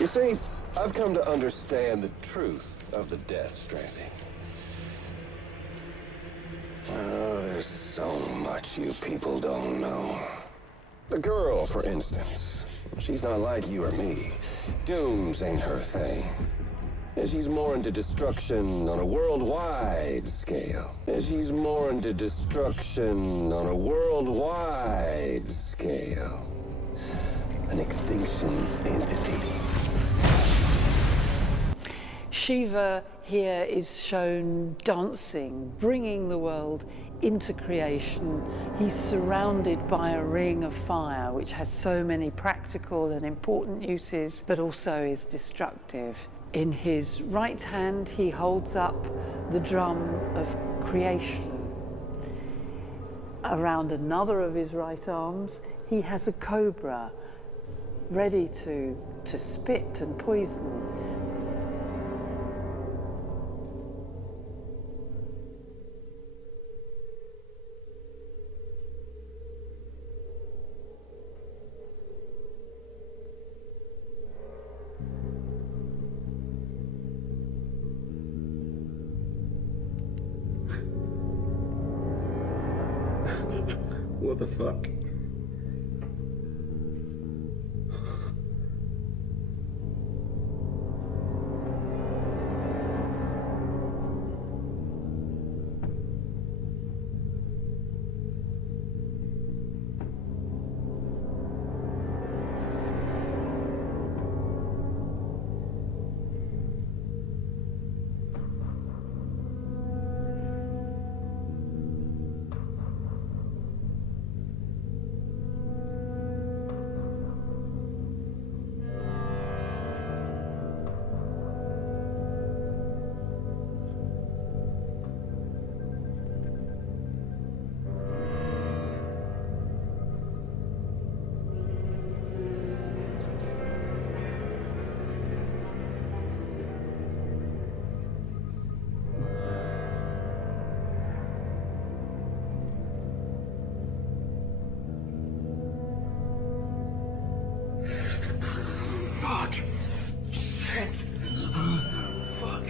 You see, I've come to understand the truth of the Death Stranding. Oh, there's so much you people don't know. The girl, for instance, she's not like you or me. Dooms ain't her thing. And she's more into destruction on a worldwide scale. And she's more into destruction on a worldwide scale. An extinction entity. Shiva here is shown dancing, bringing the world into creation. He's surrounded by a ring of fire, which has so many practical and important uses, but also is destructive. In his right hand, he holds up the drum of creation. Around another of his right arms, he has a cobra, ready to spit and poison. What the fuck? Fuck. Shit. Fuck.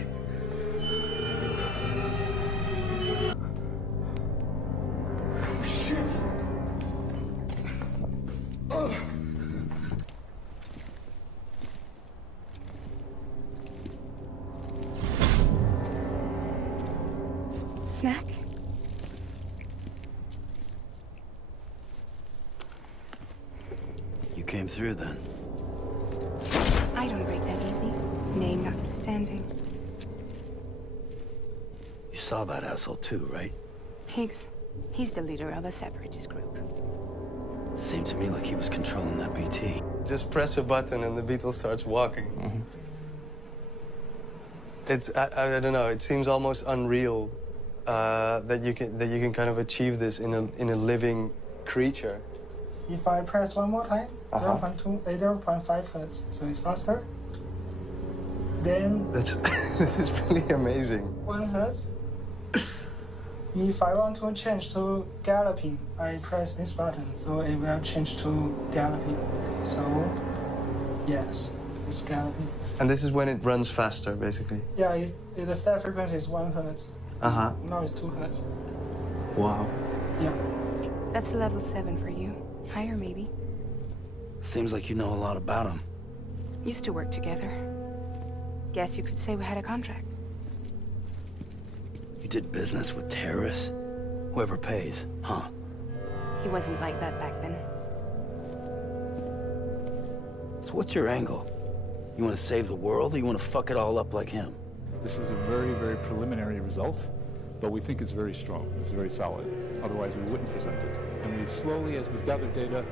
Shit. Snack? You came through then. I don't break that easy. Name notwithstanding. You saw that asshole too, right? Higgs. He's the leader of a separatist group. Seemed to me like he was controlling that BT. Just press a button and the beetle starts walking. It's I don't know. It seems almost unreal that you can kind of achieve this in a living creature. If I press one more time, 0.5 hertz, so it's faster. Then This is really amazing. 1 hertz. If I want to change to galloping, I press this button, so it will change to galloping. So, yes, it's galloping. And this is when it runs faster, basically. Yeah, the step frequency is 1 hertz. Now it's 2 hertz. Wow. Yeah. That's level 7 for you. Higher, maybe. Seems like you know a lot about him. Used to work together. Guess you could say we had a contract. You did business with terrorists? Whoever pays, huh? He wasn't like that back then. So what's your angle? You want to save the world, or you want to fuck it all up like him? This is a very, very preliminary result, but we think it's very strong. It's very solid. Otherwise, we wouldn't present it. And we've slowly, as we've gathered data,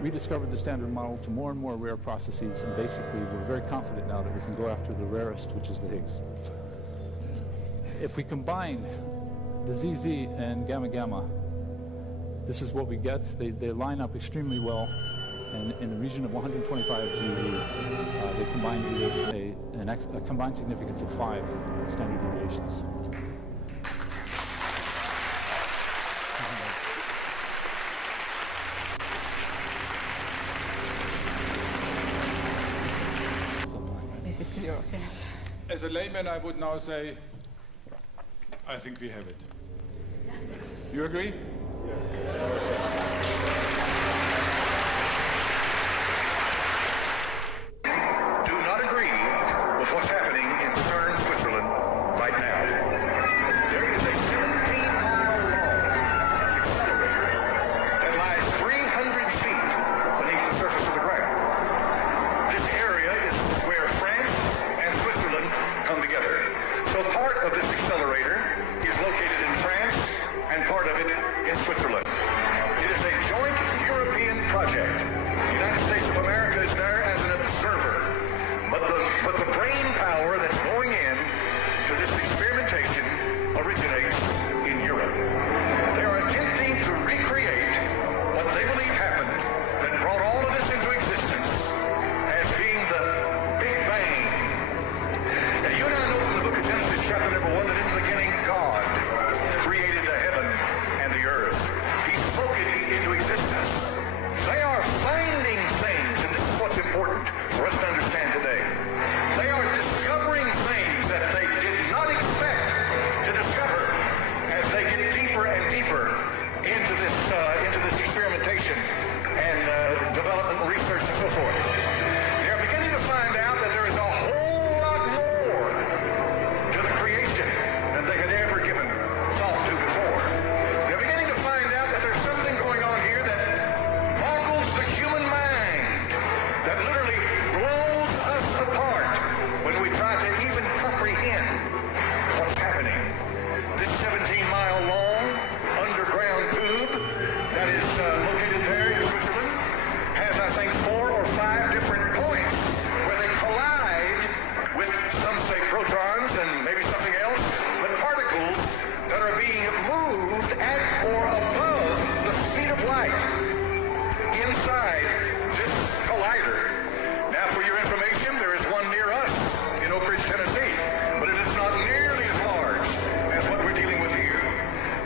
rediscovered the standard model to more and more rare processes, and basically we're very confident now that we can go after the rarest, which is the Higgs. If we combine the ZZ and gamma gamma, this is what we get. They line up extremely well, and in the region of 125 GeV, they combine to give us a combined significance of 5 standard deviations. decisiones. As a layman, I would now say, I think we have it. You agree? Do not agree with what's happening in Stern, Switzerland right now. There is a 17-mile-long accelerator that lies 300 feet beneath the surface of the ground. This area is where France and Switzerland come together. So part of this accelerator is located in France and part of it in Switzerland. It is a joint European project. The United States of America is there as an observer. But the brain power that's going in to this experimentation originates in Europe. They are attempting to recreate what they believe happened that brought all of this into existence as being the Big Bang. Now, you and I know from the book of Genesis, chapter number 1, that in the beginning God created the heaven and the earth. He spoke it into existence. They are finding things, and this is what's important for us to understand today. They are discovering things that they did not expect to discover as they get deeper and deeper into this experimentation and development, research, and so forth. They are beginning to find out that there is a whole lot more to the creation than they had ever given thought to before. They're beginning to find out that there's something going on here that boggles the human mind, that literally blows us apart when we try to even comprehend what's happening. This 17-mile long underground tube that is located there in Switzerland has, I think, 4 or 5 different points where they collide with, some say, protons and maybe something else, but particles that are being moved at or above the speed of light inside this collider. Now, for your information, there is one near us in Oak Ridge, Tennessee, but it is not nearly as large as what we're dealing with here.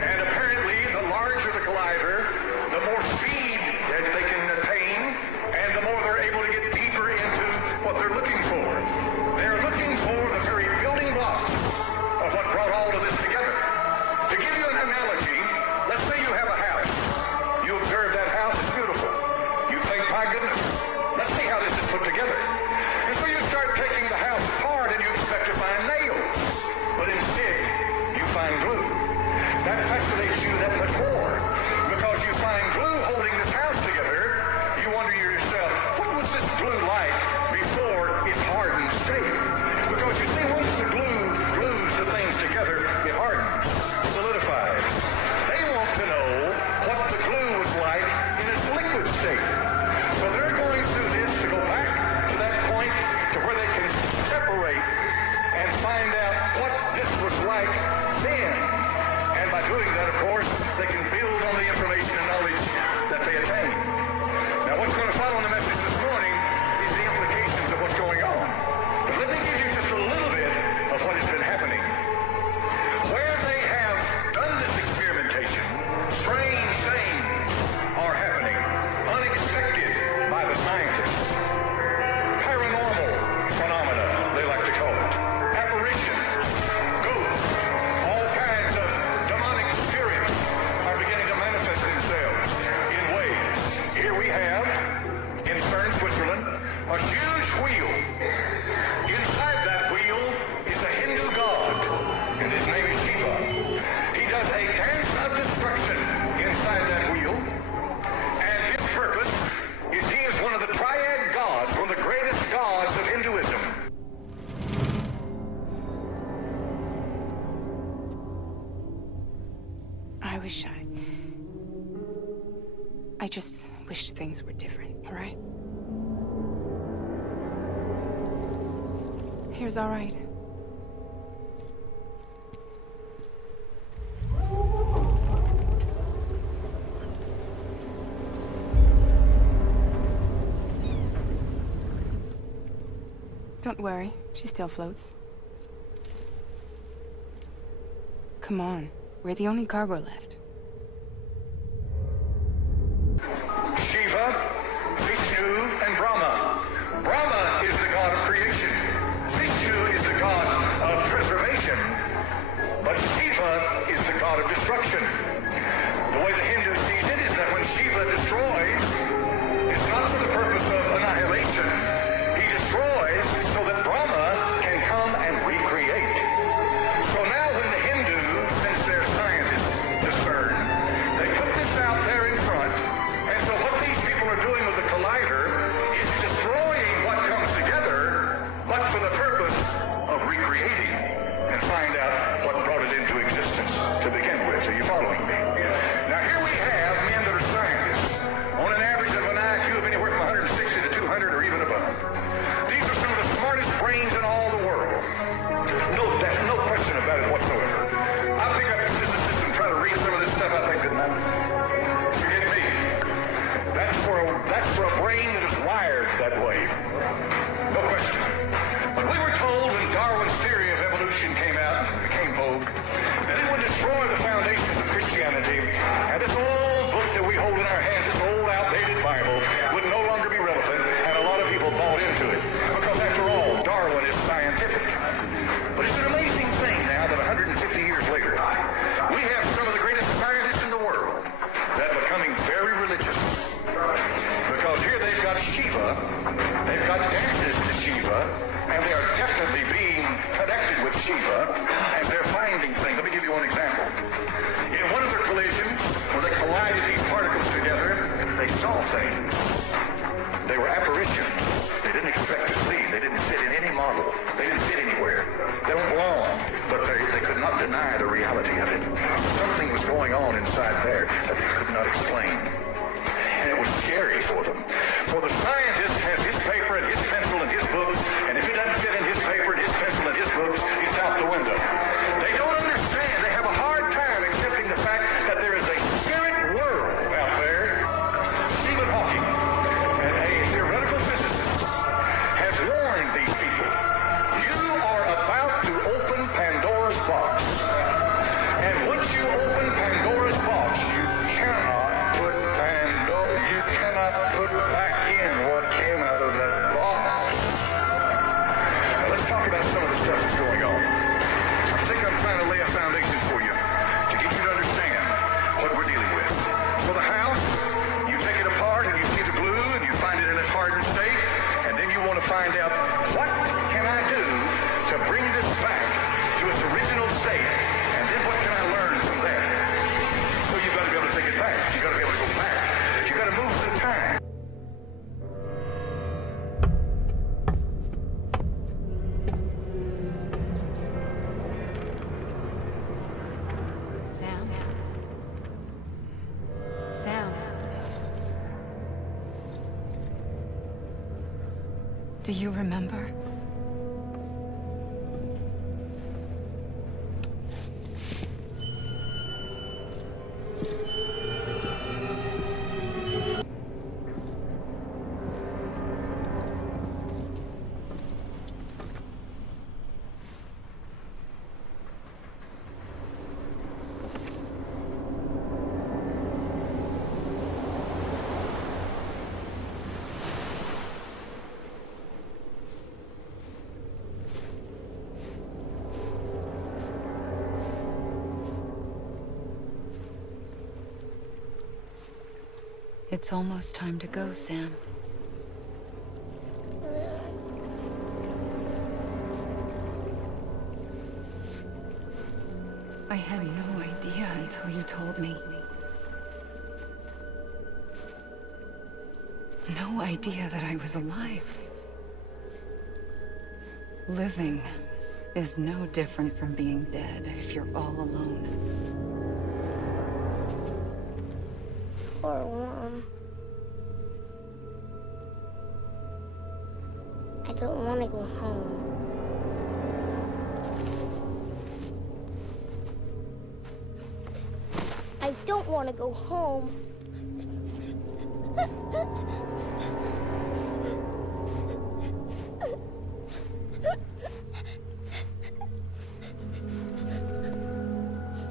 And apparently, the larger the collider, the more speed that they can attain, and the more they're able to get deeper into what they're looking for. They're looking for the very building blocks of what brought all of this together. To give you an analogy, let's say you have a house. You observe that house is beautiful. You think, my goodness, let's see how this is put together. And so you start taking the house apart and you expect to find nails, but instead you find glue. That fascinates you that much more because you find glue holding this house together. You wonder to yourself, what was this glue like before it hardened shape? Because you see, once the glue glues the things together, it hardens, solidifies. They want to know what the glue was like in its liquid state. So they're going through this to go back to that point to where they can separate and find out what this was like then. And by doing that, of course, they can build on the information and knowledge that they attain. Now, what's going to follow in the message this morning is the implications of what's going on. But let me give you just a little bit of what has been happening. Where they have done this experimentation, strange things are happening, unexpected by the scientists. Paranormal phenomena, they like to call it. Apparitions, ghosts, all kinds of demonic spirits are beginning to manifest themselves in ways. Here we have, in Stern, Switzerland, a huge wheel. Inside that wheel is a Hindu god, and his name is Shiva. He does a dance of destruction inside that wheel, and his purpose is he is one of the triad gods, one of the greatest gods of Hinduism. I just wish things were different, all right? Here's all right. Don't worry, she still floats. Come on, we're the only cargo left. Shiva, Vishnu, and Brahma. Brahma is the god of creation. to it, because after all, Darwin is scientific. But it's an amazing thing now that 150 years later, we have some of the greatest scientists in the world that are becoming very religious. Because here they've got Shiva, they've got dances to Shiva, and they are definitely being connected with Shiva, and they're finding things. Let me give you one example. In one of their collisions, when they collided these particles together, they saw things. They were apparitions. They didn't expect to see. They didn't fit in any model. They didn't fit anywhere. They don't belong. But they could not deny the reality of it. Something was going on inside there that they could not explain. And it was scary for them. For the scientist has his paper and his pencil and his books, and if it doesn't fit in his paper and his pencil and his books, it's out the window. They don't understand. They have a hard time accepting the fact that there is a spirit world out there. Stephen Hawking, a theoretical physicist, has warned these people. You are about to open Pandora's box. And once you open Pandora's box, you cannot put back in what came out of that box. Now let's talk about some of the stuff that's going on. I think I'm trying to lay a foundation for you to get you to understand what we're dealing with. For the house, you take it apart and you see the glue and you find it in its hardened state, and then you want to find out, what can I do to bring this back to its original state, and then what can I learn from that? So you've got to be able to take it back. You've got to be able to go back. You've got to move the time. Sam. Do you remember? It's almost time to go, Sam. I had no idea until you told me. No idea that I was alive. Living is no different from being dead if you're all alone. Poor Mom. I don't want to go home. I don't want to go home.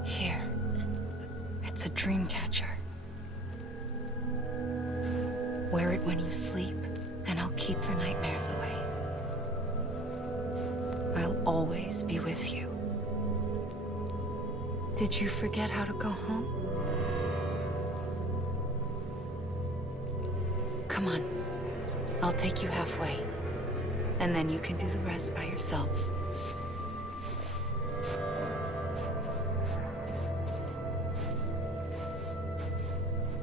Here. It's a dream catcher. Wear it when you sleep, and I'll keep the nightmares away. I'll always be with you. Did you forget how to go home? Come on. I'll take you halfway, and then you can do the rest by yourself.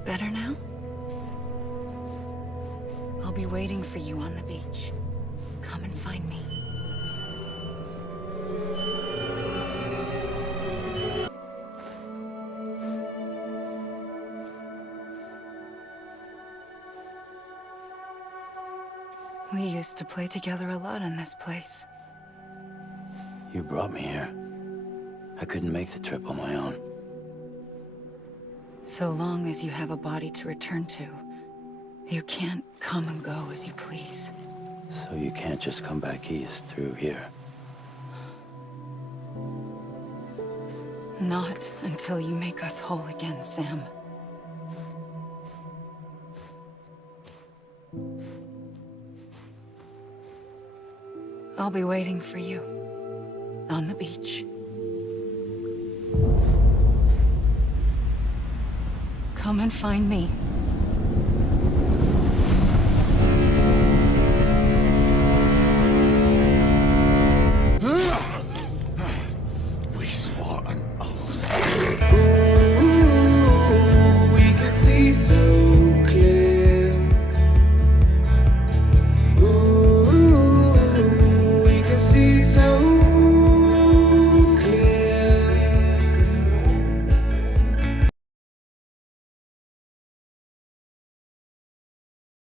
Better now? I'll be waiting for you on the beach. Come and find me. We used to play together a lot in this place. You brought me here. I couldn't make the trip on my own. So long as you have a body to return to, you can't come and go as you please. So you can't just come back east through here? Not until you make us whole again, Sam. I'll be waiting for you on the beach. Come and find me.